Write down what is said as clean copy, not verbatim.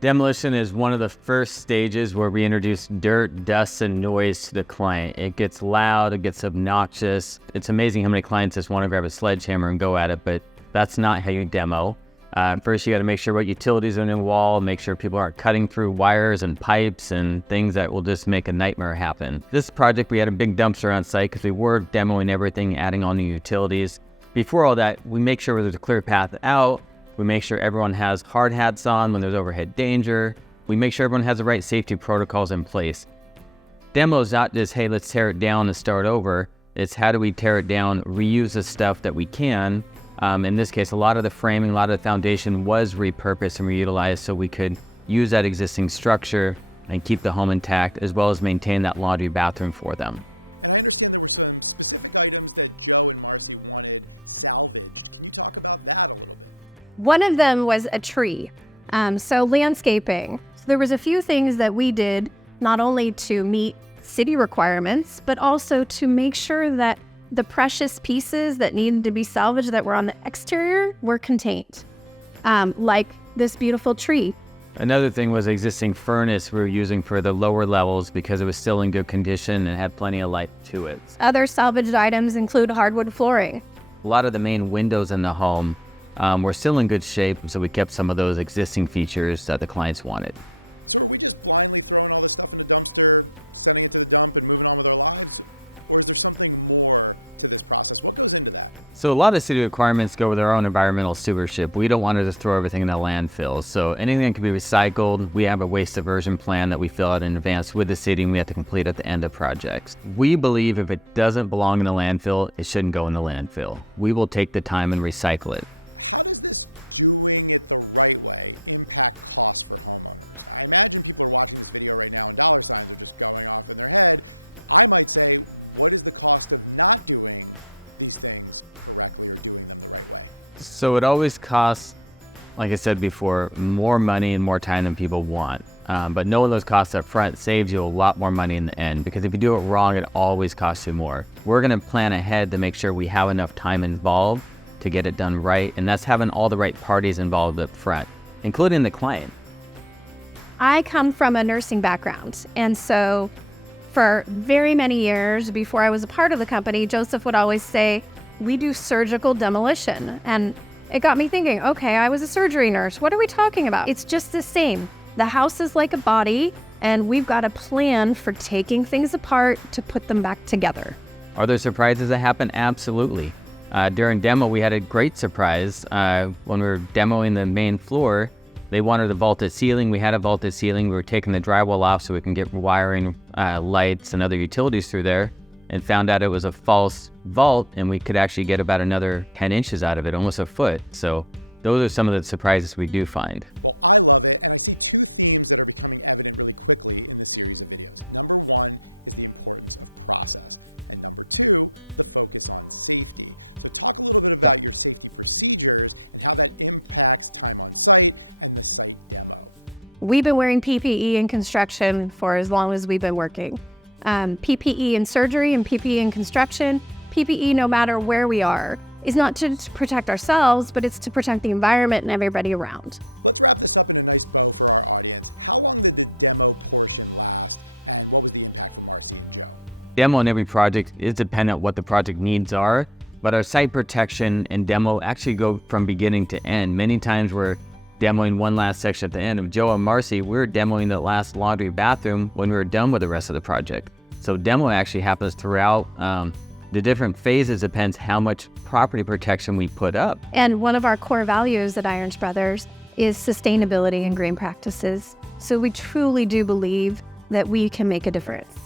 Demolition is one of the first stages where we introduce dirt, dust, and noise to the client. It gets loud, it gets obnoxious. It's amazing how many clients just want to grab a sledgehammer and go at it, but that's not how you demo. First, you got to make sure what utilities are in the wall, make sure people aren't cutting through wires and pipes and things that will just make a nightmare happen. This project, we had a big dumpster on site because we were demoing everything, adding on new utilities. Before all that, we make sure there's a clear path out. We make sure everyone has hard hats on when there's overhead danger. We make sure everyone has the right safety protocols in place. Demo is not just, hey, let's tear it down and start over. It's how do we tear it down, reuse the stuff that we can. In this case, a lot of the framing, a lot of the foundation was repurposed and reutilized so we could use that existing structure and keep the home intact, as well as maintain that laundry bathroom for them. One of them was a tree. So landscaping. So there was a few things that we did, not only to meet city requirements, but also to make sure that the precious pieces that needed to be salvaged that were on the exterior were contained, like this beautiful tree. Another thing was the existing furnace we were using for the lower levels because it was still in good condition and had plenty of life to it. Other salvaged items include hardwood flooring. A lot of the main windows in the home were still in good shape, so we kept some of those existing features that the clients wanted. So a lot of city requirements go with our own environmental stewardship. We don't want to just throw everything in the landfill. So anything that can be recycled, we have a waste diversion plan that we fill out in advance with the city and we have to complete at the end of projects. We believe if it doesn't belong in the landfill, it shouldn't go in the landfill. We will take the time and recycle it. So it always costs, like I said before, more money and more time than people want. But knowing those costs up front saves you a lot more money in the end, because if you do it wrong, it always costs you more. We're going to plan ahead to make sure we have enough time involved to get it done right, and that's having all the right parties involved up front, including the client. I come from a nursing background, and so for very many years before I was a part of the company, Joseph would always say, we do surgical demolition. And it got me thinking, okay, I was a surgery nurse. What are we talking about? It's just the same. The house is like a body, and we've got a plan for taking things apart to put them back together. Are there surprises that happen? Absolutely. During demo, we had a great surprise. When we were demoing the main floor, they wanted a vaulted ceiling. We had a vaulted ceiling. We were taking the drywall off so we can get wiring, lights, and other utilities through there, and found out it was a false vault, and we could actually get about another 10 inches out of it, almost a foot. So those are some of the surprises we do find. We've been wearing PPE in construction for as long as we've been working. PPE in surgery and PPE in construction, PPE no matter where we are, is not to protect ourselves, but it's to protect the environment and everybody around. Demo on every project is dependent on what the project needs are, but our site protection and demo actually go from beginning to end. Many times we're demoing one last section at the end. Of Joe and Marcy, we were demoing the last laundry bathroom when we were done with the rest of the project. So demo actually happens throughout. The different phases depends how much property protection we put up. And one of our core values at Irons Brothers is sustainability and green practices. So we truly do believe that we can make a difference.